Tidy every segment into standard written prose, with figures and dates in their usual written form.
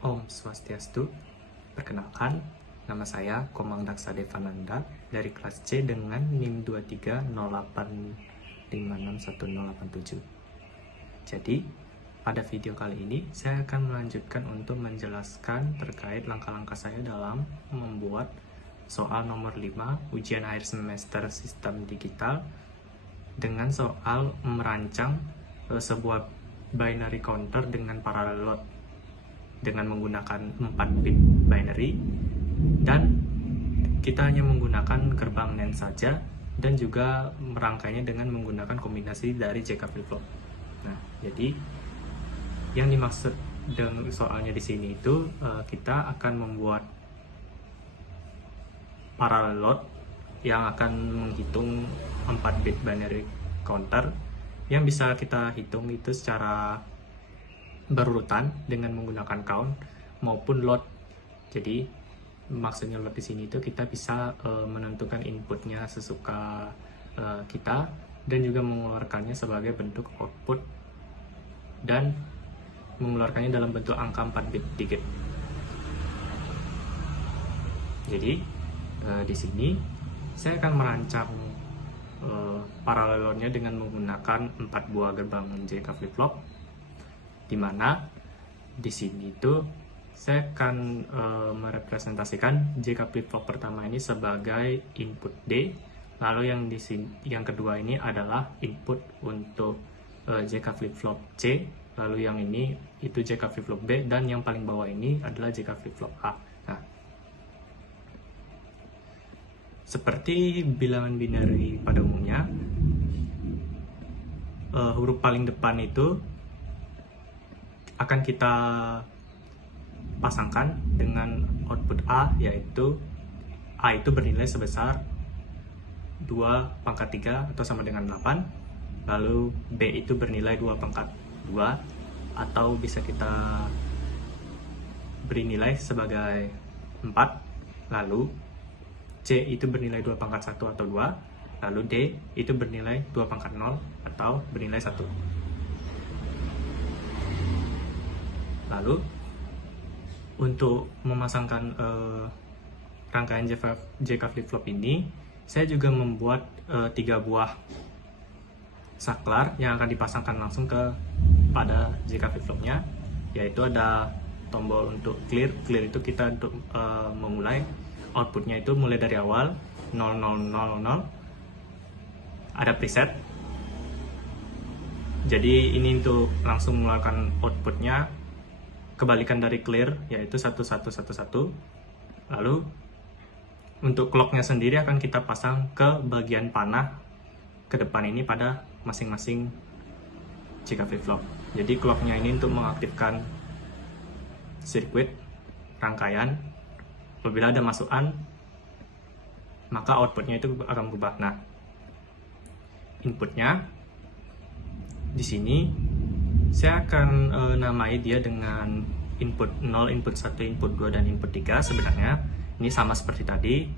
Om Swastiastu. Perkenalkan, nama saya Komang Daksa Devananda dari kelas C dengan NIM 2308561087. Jadi, pada video kali ini saya akan melanjutkan untuk menjelaskan terkait langkah-langkah saya dalam membuat soal nomor 5 ujian akhir semester sistem digital dengan soal merancang sebuah binary counter dengan parallel load dengan menggunakan 4 bit binary, dan kita hanya menggunakan gerbang NAND saja dan juga merangkainya dengan menggunakan kombinasi dari JK flip-flop. Nah, jadi yang dimaksud dengan soalnya di sini itu kita akan membuat parallel load yang akan menghitung 4 bit binary counter yang bisa kita hitung itu secara berurutan dengan menggunakan count maupun load. Jadi maksudnya load di sini itu kita bisa menentukan inputnya sesuka kita dan juga mengeluarkannya sebagai bentuk output dan mengeluarkannya dalam bentuk angka 4 bit digit. Jadi di sini saya akan merancang paralel loadnya dengan menggunakan 4 buah gerbang JK flip-flop, di mana di sini itu saya akan merepresentasikan JK flip-flop pertama ini sebagai input D, lalu yang di sini yang kedua ini adalah input untuk JK flip-flop C, lalu yang ini itu JK flip-flop B, dan yang paling bawah ini adalah JK flip-flop A. Nah, seperti bilangan binary pada umumnya, huruf paling depan itu akan kita pasangkan dengan output A, yaitu A itu bernilai sebesar 2 pangkat 3 atau sama dengan 8, lalu B itu bernilai 2 pangkat 2 atau bisa kita beri nilai sebagai 4, lalu C itu bernilai 2 pangkat 1 atau 2, lalu D itu bernilai 2 pangkat 0 atau bernilai 1. Lalu untuk memasangkan rangkaian JK flip-flop ini, saya juga membuat 3 buah saklar yang akan dipasangkan langsung pada JK flip-flopnya, yaitu ada tombol untuk clear. Clear itu kita untuk memulai outputnya itu mulai dari awal 0000, ada preset. Jadi ini untuk langsung mengeluarkan outputnya kebalikan dari clear, yaitu 1111. Lalu untuk clocknya sendiri akan kita pasang ke bagian panah ke depan ini pada masing-masing JK flip-flop. Jadi clocknya ini untuk mengaktifkan sirkuit rangkaian. Apabila ada masukan, maka outputnya itu akan berubah. Nah, inputnya di sini saya akan namai dia dengan input 0, input 1, input 2, dan input 3. Sebenarnya ini sama seperti tadi.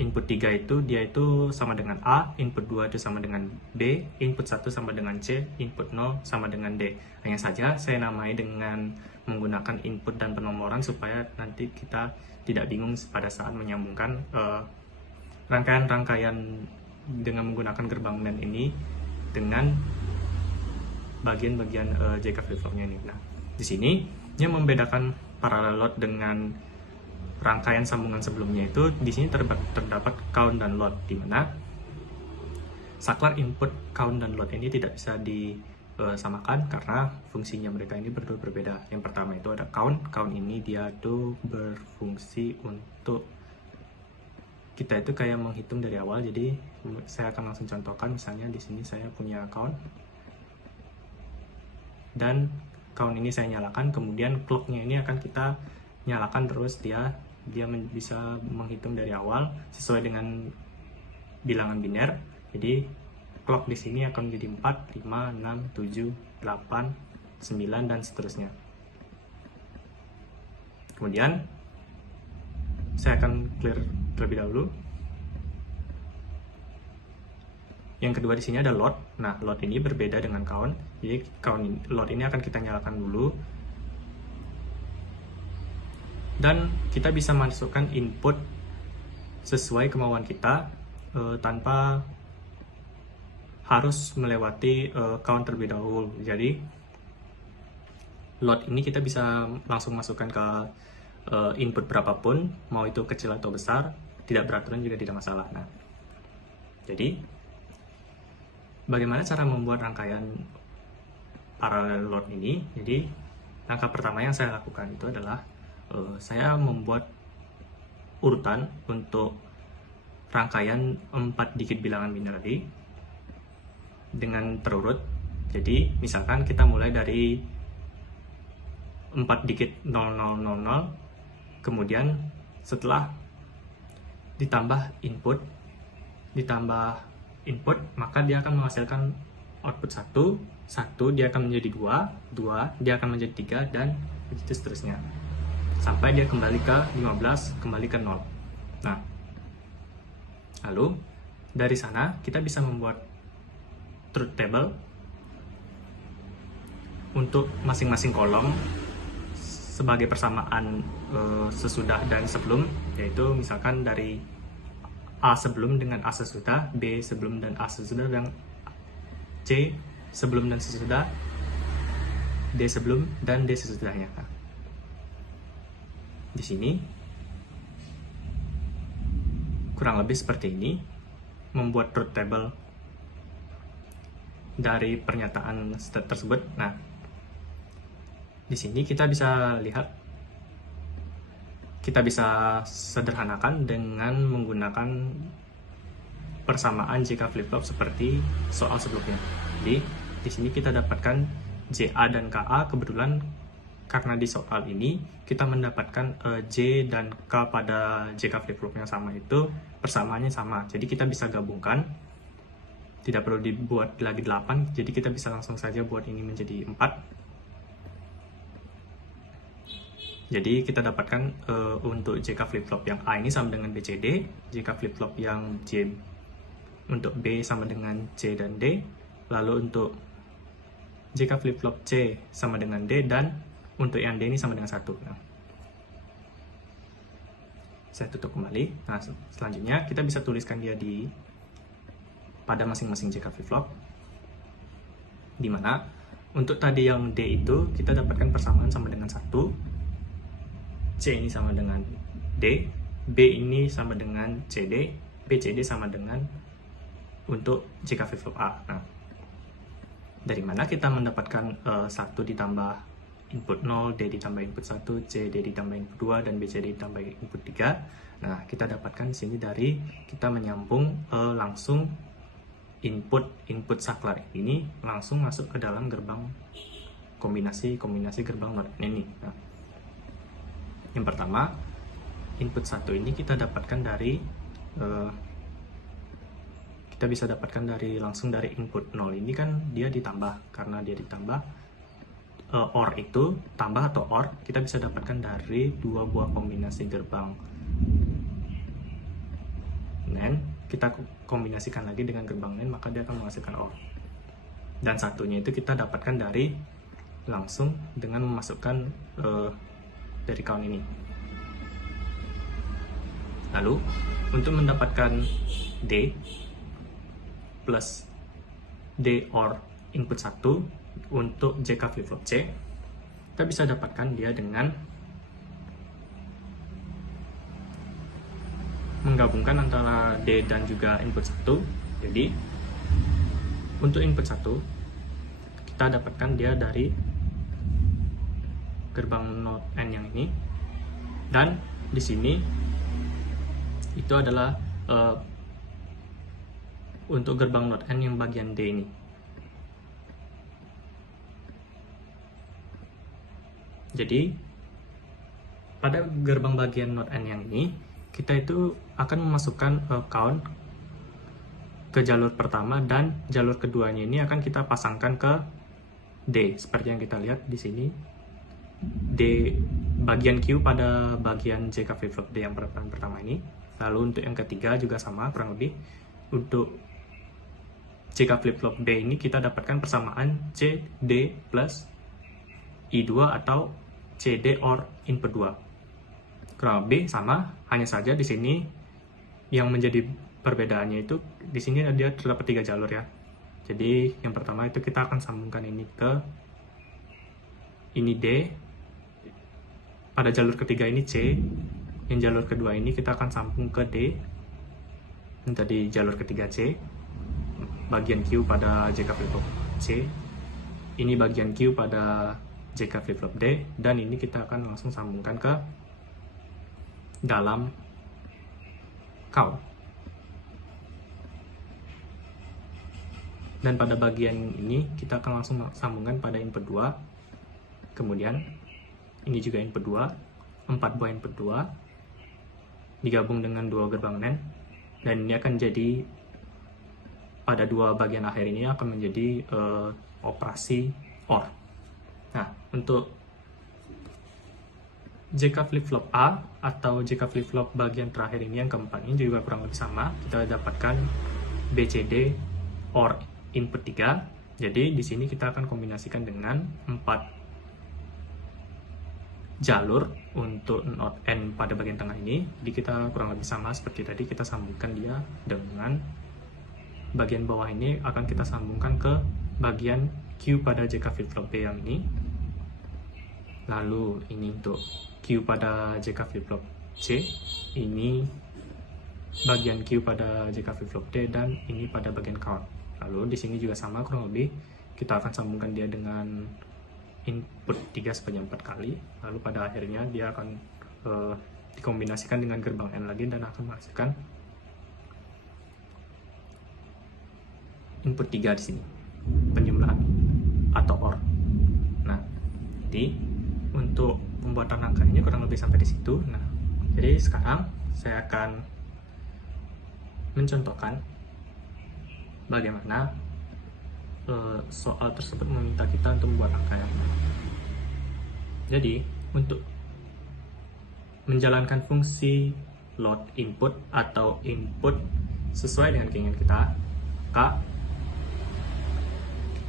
Input 3 itu dia itu sama dengan A, input 2 itu sama dengan B, input 1 sama dengan C, input 0 sama dengan D. Hanya saja saya namai dengan menggunakan input dan penomoran supaya nanti kita tidak bingung pada saat menyambungkan rangkaian-rangkaian dengan menggunakan gerbang NAND ini dengan bagian-bagian JK flip-flopnya ini. Nah, di sini yang membedakan parallel load dengan rangkaian sambungan sebelumnya itu di sini terdapat count dan load, di mana saklar input count dan load ini tidak bisa disamakan karena fungsinya mereka ini berbeda. Yang pertama itu ada count. Count ini dia tuh berfungsi untuk kita itu kayak menghitung dari awal. Jadi saya akan langsung contohkan, misalnya di sini saya punya count dan count ini saya nyalakan, kemudian clocknya ini akan kita nyalakan terus, dia bisa menghitung dari awal sesuai dengan bilangan biner. Jadi clock di sini akan menjadi 4, 5, 6, 7, 8, 9 dan seterusnya. Kemudian saya akan clear terlebih dahulu. Yang kedua di sini ada load. Nah, load ini berbeda dengan count. Jadi load ini akan kita nyalakan dulu. dan kita bisa masukkan input sesuai kemauan kita tanpa harus melewati count terlebih dahulu. Jadi load ini kita bisa langsung masukkan ke input berapapun, mau itu kecil atau besar, tidak beraturan juga tidak masalah. Nah, jadi bagaimana cara membuat rangkaian parallel load ini? Jadi langkah pertama yang saya lakukan itu adalah saya membuat urutan untuk rangkaian 4 digit bilangan binary dengan terurut. Jadi misalkan kita mulai dari 4 digit 0000, kemudian setelah ditambah input maka dia akan menghasilkan output 1 dia akan menjadi 2 dia akan menjadi 3, dan begitu seterusnya sampai dia kembali ke 15, kembali ke 0. Nah, lalu dari sana kita bisa membuat truth table untuk masing-masing kolom sebagai persamaan sesudah dan sebelum, yaitu misalkan dari A sebelum dengan A sesudah, B sebelum dan A sesudah, dan C sebelum dan sesudah, D sebelum dan D sesudahnya. Di sini kurang lebih seperti ini membuat truth table dari pernyataan tersebut. Nah, di sini kita bisa lihat, kita bisa sederhanakan dengan menggunakan persamaan jika flip-flop seperti soal sebelumnya. Jadi di sini kita dapatkan JA dan KA. Kebetulan karena di soal ini kita mendapatkan J dan K pada JK flip-flop yang sama, itu persamaannya sama. Jadi kita bisa gabungkan, tidak perlu dibuat lagi 8, jadi kita bisa langsung saja buat ini menjadi 4. Jadi kita dapatkan untuk JK flip-flop yang A ini sama dengan BCD, JK flip-flop yang J untuk B sama dengan C dan D, lalu untuk JK flip-flop C sama dengan D, dan untuk yang D ini sama dengan 1. Nah, saya tutup kembali. Nah, selanjutnya kita bisa tuliskan dia pada masing-masing JK flip-flop, di mana untuk tadi yang D itu kita dapatkan persamaan sama dengan 1, C ini sama dengan D, B ini sama dengan CD, BCD sama dengan untuk JK flip-flop A. Nah, dari mana kita mendapatkan 1 ditambah input 0, D ditambah input 1, C, D ditambah input 2, dan BCD ditambah input 3. Nah, kita dapatkan di sini dari kita menyambung langsung input saklar ini langsung masuk ke dalam gerbang kombinasi gerbang NOT ini. Nah, yang pertama, input 1 ini kita dapatkan dari kita bisa dapatkan langsung dari input 0 ini kan dia ditambah, karena dia ditambah OR itu tambah atau OR kita bisa dapatkan dari 2 buah kombinasi gerbang NAND, kita kombinasikan lagi dengan gerbang NAND, maka dia akan menghasilkan OR. Dan satunya itu kita dapatkan dari langsung dengan memasukkan dari count ini. Lalu untuk mendapatkan D plus D OR input 1 untuk JK flip-flop C, kita bisa dapatkan dia dengan menggabungkan antara D dan juga input 1. Jadi untuk input 1 kita dapatkan dia dari gerbang NOT N yang ini, dan di sini itu adalah untuk gerbang NOT N yang bagian D ini. Jadi pada gerbang bagian NOT N yang ini kita itu akan memasukkan count ke jalur pertama, dan jalur keduanya ini akan kita pasangkan ke D seperti yang kita lihat di sini. D bagian Q pada bagian JK flip-flop D yang pertama ini. Lalu untuk yang ketiga juga sama kurang lebih. Untuk JK flip-flop D ini kita dapatkan persamaan C D plus I2 atau CD OR input 2. kurang lebih sama, hanya saja di sini yang menjadi perbedaannya itu di sini dia terdapat 3 jalur ya. Jadi yang pertama itu kita akan sambungkan ini ke ini D, pada jalur ketiga ini C, yang jalur kedua ini kita akan sambung ke D, dan tadi jalur ketiga C, bagian Q pada JK flip-flop C, ini bagian Q pada JK flip-flop D, dan ini kita akan langsung sambungkan ke dalam count. Dan pada bagian ini kita akan langsung sambungkan pada input 2, kemudian ini juga input 2, 4 buah input 2 digabung dengan 2 gerbang NAND, dan ini akan jadi pada 2 bagian akhir ini akan menjadi operasi OR. Nah, untuk JK flip-flop A atau JK flip-flop bagian terakhir ini yang keempat ini juga kurang lebih sama. Kita dapatkan BCD OR input 3. Jadi di sini kita akan kombinasikan dengan 4 jalur untuk NOT N pada bagian tengah ini. Jadi kita kurang lebih sama seperti tadi, kita sambungkan dia dengan bagian bawah ini akan kita sambungkan ke bagian Q pada JK flip-flop B yang ini. Lalu ini untuk Q pada JK flip-flop C, ini bagian Q pada JK flip-flop D, dan ini pada bagian count. Lalu di sini juga sama kurang lebih, kita akan sambungkan dia dengan input 3 sebanyak 4 kali. Lalu pada akhirnya dia akan dikombinasikan dengan gerbang N lagi dan akan menghasilkan input 3 di sini, penjumlahan atau OR. Nah, jadi untuk pembuatan angka ini kurang lebih sampai di situ. Nah, jadi sekarang saya akan mencontohkan bagaimana soal tersebut meminta kita untuk membuat angka yang benar. Jadi, untuk menjalankan fungsi load input atau input sesuai dengan keinginan kita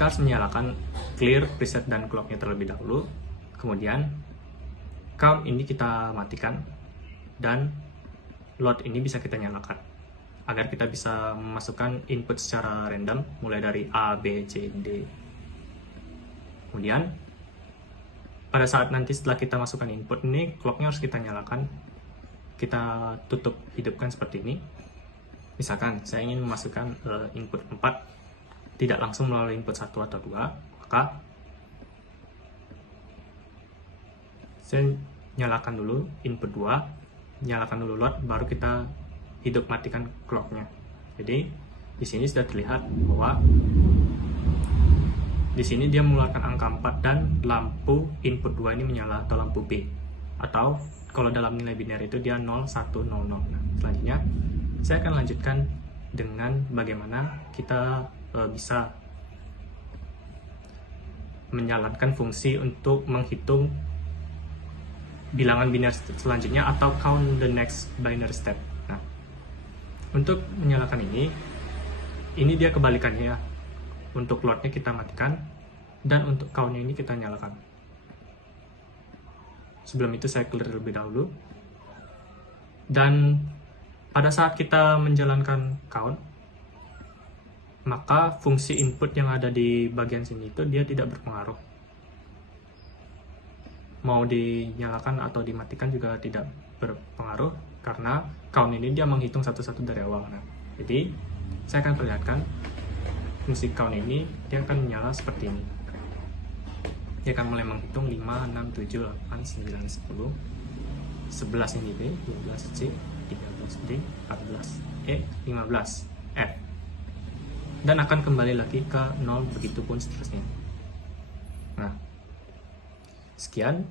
harus menyalakan clear, preset, dan clocknya terlebih dahulu. Kemudian count ini kita matikan, dan load ini bisa kita nyalakan agar kita bisa memasukkan input secara random mulai dari A, B, C, D. Kemudian pada saat nanti setelah kita masukkan input ini, clocknya harus kita nyalakan, kita tutup hidupkan seperti ini. Misalkan saya ingin memasukkan input 4 tidak langsung melalui input 1 atau 2, maka saya nyalakan dulu input 2, nyalakan dulu load, baru kita hidup matikan clocknya. Jadi di sini sudah terlihat bahwa di sini dia mengeluarkan angka 4 dan lampu input 2 ini menyala atau lampu B. Atau kalau dalam nilai biner itu dia 0, 1, 0, 0. Nah, selanjutnya saya akan lanjutkan dengan bagaimana kita bisa menjalankan fungsi untuk menghitung bilangan biner selanjutnya atau count the next binary step. Nah, untuk menyalakan ini dia kebalikannya ya. Untuk loadnya kita matikan, dan untuk countnya ini kita nyalakan. Sebelum itu saya clear terlebih dahulu. Dan pada saat kita menjalankan count, maka fungsi input yang ada di bagian sini itu dia tidak berpengaruh. Mau dinyalakan atau dimatikan juga tidak berpengaruh, karena count ini dia menghitung satu-satu dari awal. Nah, jadi saya akan perlihatkan fungsi count ini dia akan menyala seperti ini. Dia akan mulai menghitung 5, 6, 7, 8, 9, 10, 11 ini B, 12 C, 13 D, 14 E, 15 F, dan akan kembali lagi ke 0, begitupun seterusnya. Nah, sekian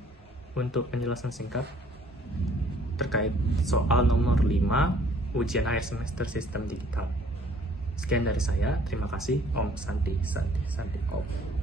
untuk penjelasan singkat terkait soal nomor 5 ujian akhir semester sistem digital. Sekian dari saya, terima kasih. Om Santi Santi Santi Om.